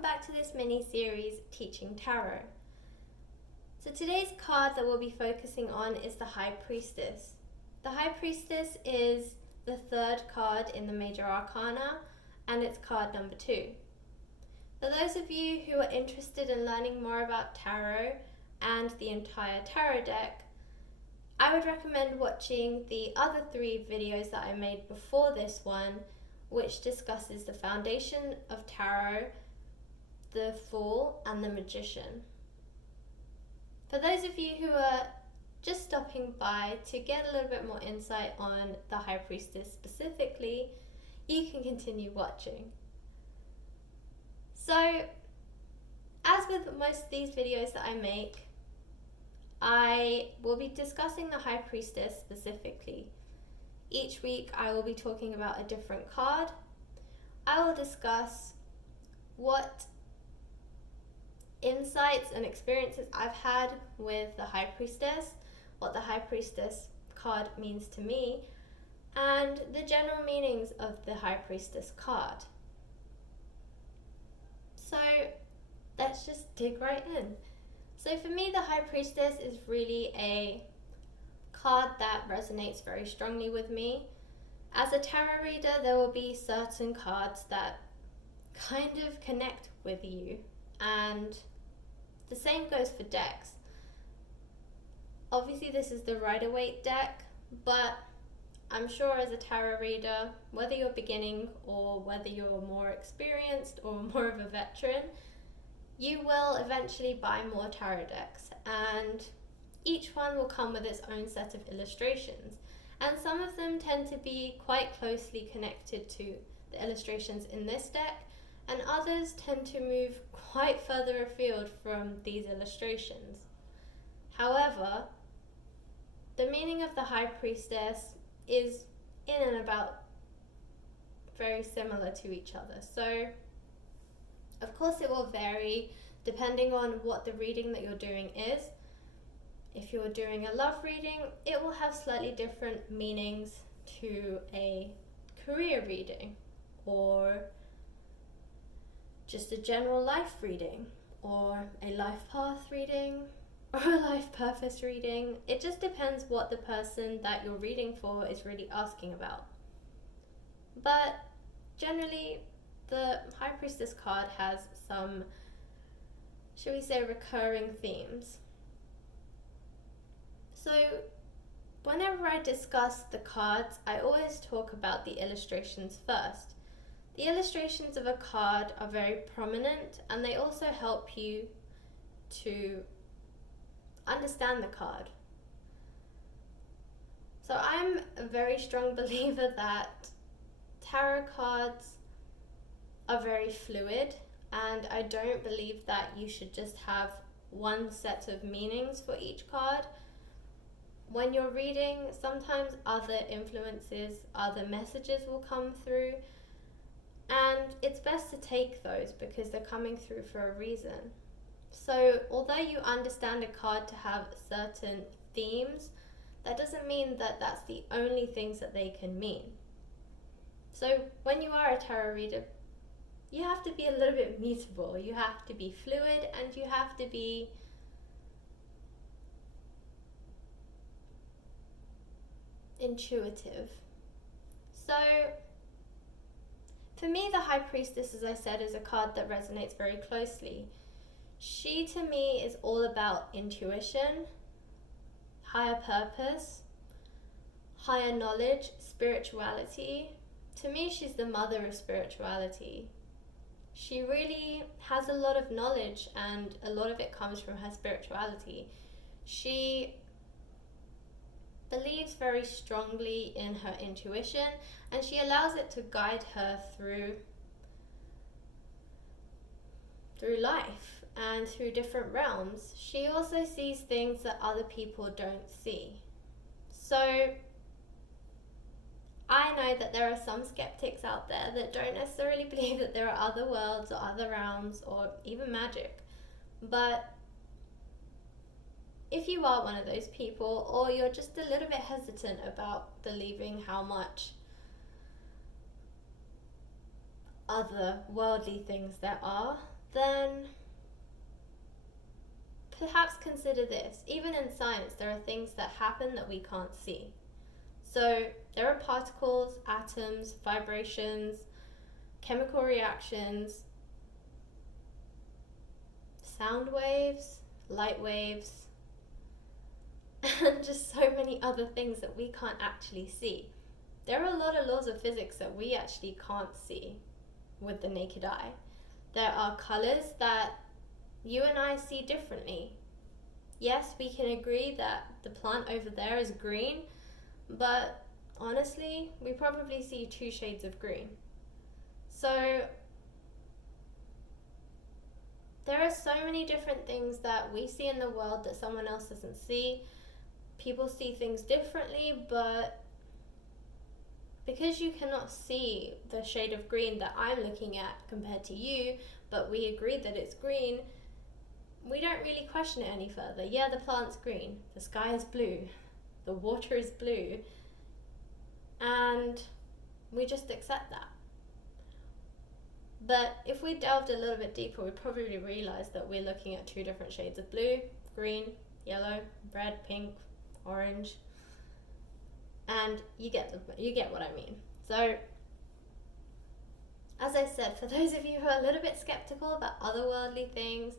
welcome back to this mini-series Teaching Tarot. So today's card that we'll be focusing on is the High Priestess. The High Priestess is the third card in the Major Arcana, and it's card number 2. For those of you who are interested in learning more about tarot and the entire tarot deck, I would recommend watching the other 3 videos that I made before this one, which discusses the foundation of tarot, the Fool, and the Magician. For those of you who are just stopping by to get a little bit more insight on the High Priestess specifically, you can continue watching. So, as with most of these videos that I make, I will be discussing the High Priestess specifically. Each week I will be talking about a different card. I will discuss what insights and experiences I've had with the High Priestess, what the High Priestess card means to me, and the general meanings of the High Priestess card. So let's just dig right in. So for me, the High Priestess is really a card that resonates very strongly with me. As a tarot reader, there will be certain cards that kind of connect with you, and the same goes for decks. Obviously this is the Rider-Waite deck, but I'm sure as a tarot reader, whether you're beginning or whether you're more experienced or more of a veteran, you will eventually buy more tarot decks, and each one will come with its own set of illustrations, and some of them tend to be quite closely connected to the illustrations in this deck, and others tend to move quite further afield from these illustrations. However, the meaning of the High Priestess is in and about very similar to each other. So, of course, it will vary depending on what the reading that you're doing is. If you're doing a love reading, it will have slightly different meanings to a career reading, or just a general life reading, or a life path reading, or a life purpose reading. It just depends what the person that you're reading for is really asking about. But generally, the High Priestess card has some, shall we say, recurring themes. So whenever I discuss the cards, I always talk about the illustrations first. The illustrations of a card are very prominent, and they also help you to understand the card. So I'm a very strong believer that tarot cards are very fluid, and I don't believe that you should just have one set of meanings for each card. When you're reading, sometimes other influences, other messages will come through, and it's best to take those because they're coming through for a reason. So although you understand a card to have certain themes, that doesn't mean that that's the only things that they can mean. So when you are a tarot reader, you have to be a little bit mutable. You have to be fluid, and you have to be intuitive. So for me, the High Priestess, as I said, is a card that resonates very closely. She, to me, is all about intuition, higher purpose, higher knowledge, spirituality. To me, she's the mother of spirituality. She really has a lot of knowledge, and a lot of it comes from her spirituality. She believes very strongly in her intuition, and she allows it to guide her through life and through different realms. She also sees things that other people don't see. So I know that there are some skeptics out there that don't necessarily believe that there are other worlds or other realms or even magic. But if you are one of those people, or you're just a little bit hesitant about believing how much other worldly things there are, then perhaps consider this. Even in science, there are things that happen that we can't see. So there are particles, atoms, vibrations, chemical reactions, sound waves, light waves, and just so many other things that we can't actually see. There are a lot of laws of physics that we actually can't see with the naked eye. There are colors that you and I see differently. Yes, we can agree that the plant over there is green, but honestly, we probably see 2 shades of green. So there are so many different things that we see in the world that someone else doesn't see. People see things differently, but because you cannot see the shade of green that I'm looking at compared to you, but we agree that it's green, we don't really question it any further. Yeah, the plant's green, the sky is blue, the water is blue, and we just accept that. But if we delved a little bit deeper, we'd probably realize that we're looking at 2 different shades of blue, green, yellow, red, pink, orange, and you get what I mean. So, as I said, for those of you who are a little bit skeptical about otherworldly things,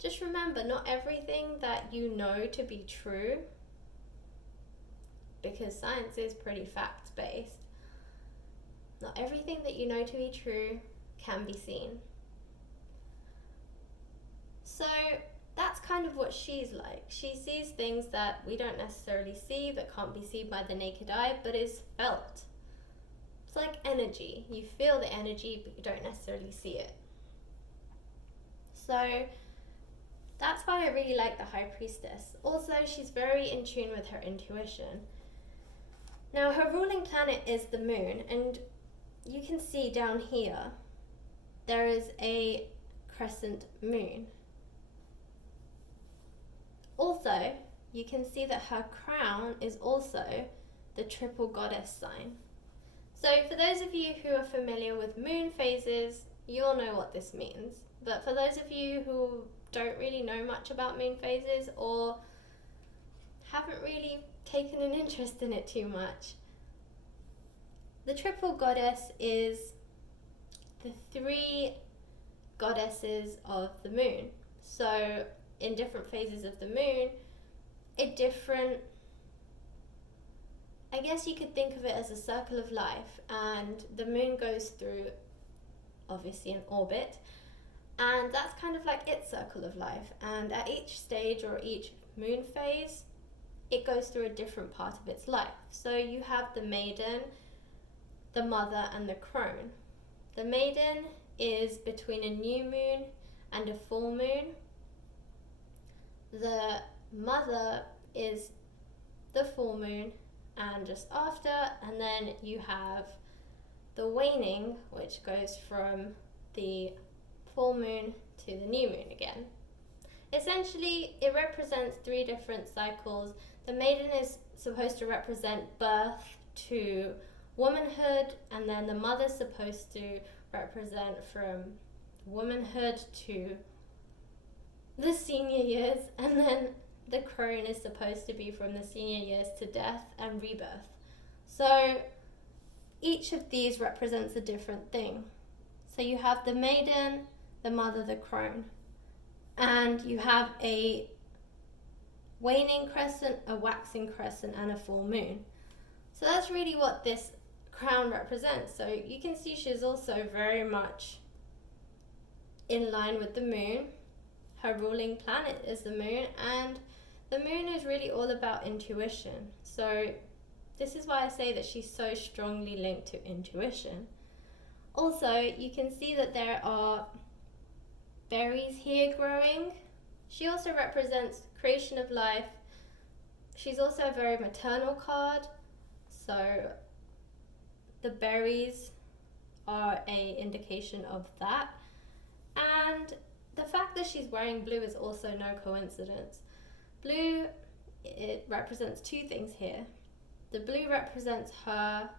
just remember, not everything that you know to be true, because science is pretty fact-based, not everything that you know to be true can be seen. So that's kind of what she's like. She sees things that we don't necessarily see, that can't be seen by the naked eye, but is felt. It's like energy. You feel the energy, but you don't necessarily see it. So that's why I really like the High Priestess. Also, she's very in tune with her intuition. Now, her ruling planet is the moon, and you can see down here, there is a crescent moon. Also, you can see that her crown is also the triple goddess sign. So for those of you who are familiar with moon phases, you'll know what this means. But for those of you who don't really know much about moon phases or haven't really taken an interest in it too much, the triple goddess is the 3 goddesses of the moon. So in different phases of the moon, I guess you could think of it as a circle of life, and the moon goes through obviously an orbit, and that's kind of like its circle of life. And at each stage or each moon phase, it goes through a different part of its life. So you have the maiden, the mother, and the crone. The maiden is between a new moon and a full moon. The mother is the full moon and just after, and then you have the waning, which goes from the full moon to the new moon again. Essentially, it represents 3 different cycles. The maiden is supposed to represent birth to womanhood, and then the mother's supposed to represent from womanhood to the senior years, and then the crone is supposed to be from the senior years to death and rebirth. So each of these represents a different thing. So you have the maiden, the mother, the crone, and you have a waning crescent, a waxing crescent, and a full moon. So that's really what this crown represents. So you can see she's also very much in line with the moon. Her ruling planet is the moon, and the moon is really all about intuition. So this is why I say that she's so strongly linked to intuition. Also, you can see that there are berries here growing. She also represents creation of life. She's also a very maternal card. So the berries are an indication of that. And the fact that she's wearing blue is also no coincidence. Blue, it represents 2 things here. The blue represents her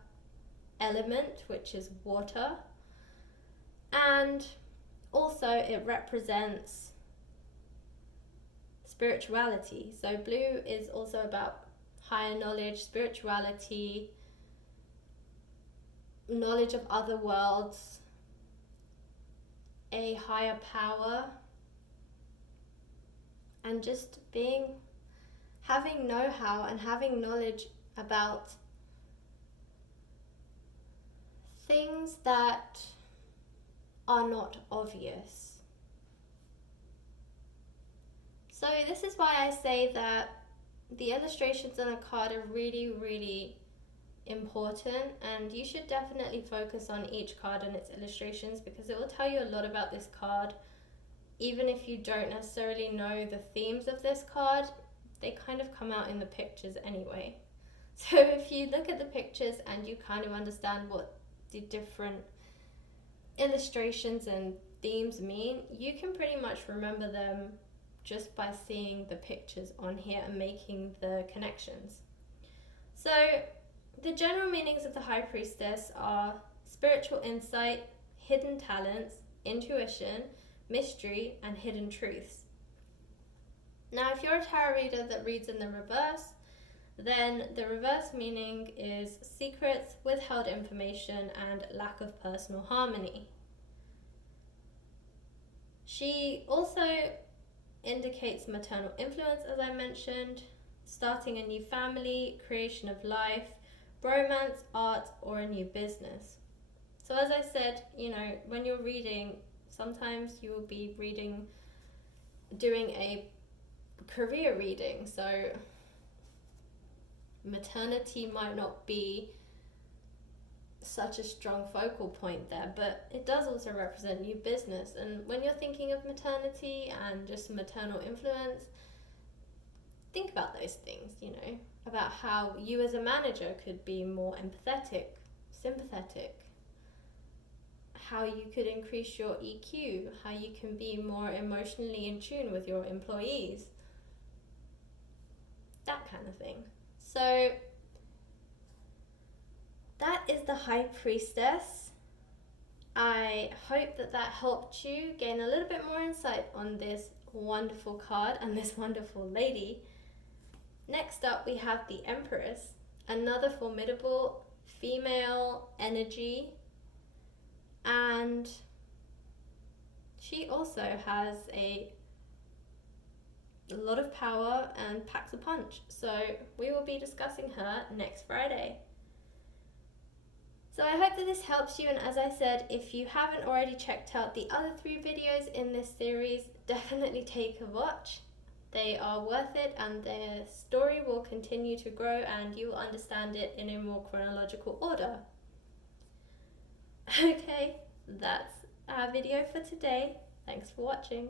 element, which is water, and also it represents spirituality. So blue is also about higher knowledge, spirituality, knowledge of other worlds, a higher power, and just having know-how and having knowledge about things that are not obvious. So this is why I say that the illustrations on a card are really, really important, and you should definitely focus on each card and its illustrations, because it will tell you a lot about this card. Even if you don't necessarily know the themes of this card, they kind of come out in the pictures anyway. So if you look at the pictures and you kind of understand what the different illustrations and themes mean, you can pretty much remember them just by seeing the pictures on here and making the connections. So the general meanings of the High Priestess are spiritual insight, hidden talents, intuition, mystery, and hidden truths. Now, if you're a tarot reader that reads in the reverse, then the reverse meaning is secrets, withheld information, and lack of personal harmony. She also indicates maternal influence, as I mentioned, starting a new family, creation of life, romance, art, or a new business. So as I said, when you're reading, sometimes you will be doing a career reading, so maternity might not be such a strong focal point there, but it does also represent new business. And when you're thinking of maternity and just maternal influence, think about those things, about how you as a manager could be more empathetic, sympathetic, how you could increase your EQ, how you can be more emotionally in tune with your employees, that kind of thing. So that is the High Priestess. I hope that helped you gain a little bit more insight on this wonderful card and this wonderful lady. Next up, we have the Empress, another formidable female energy, and she also has a lot of power and packs a punch. So we will be discussing her next Friday. So I hope that this helps you, and as I said, if you haven't already checked out the other 3 videos in this series, definitely take a watch. They are worth it, and their story will continue to grow and you will understand it in a more chronological order. Okay, that's our video for today. Thanks for watching.